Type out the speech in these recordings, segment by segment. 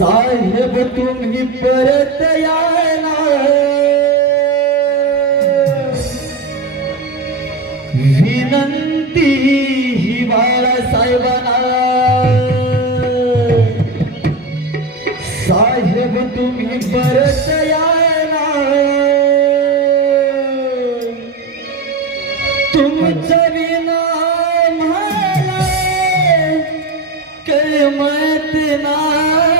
साहेब तुम्ही परत यायला. विनंती ही बाळासाहेबांना साहेब तुम्ही परत यायला. तुमच्या विना मला करमत नाही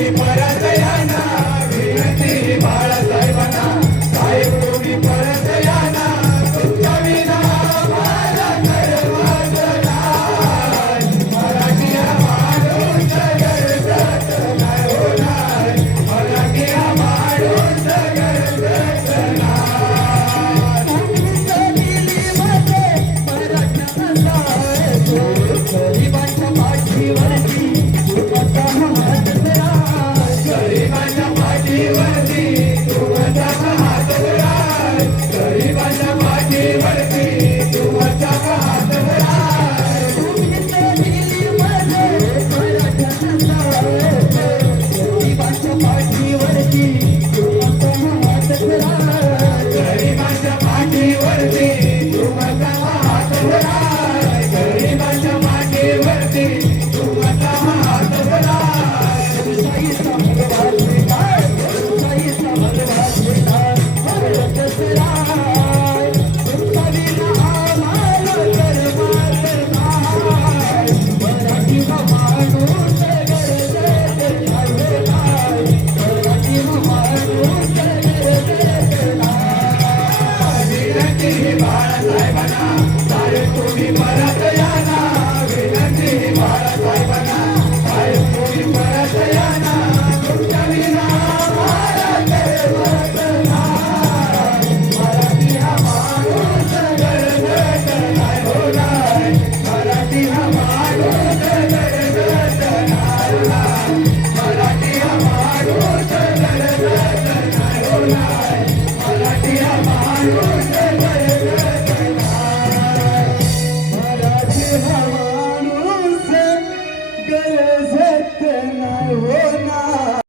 que para मराठी हा ಬಾಳ ಸಾಹೇಬಣ್ಣ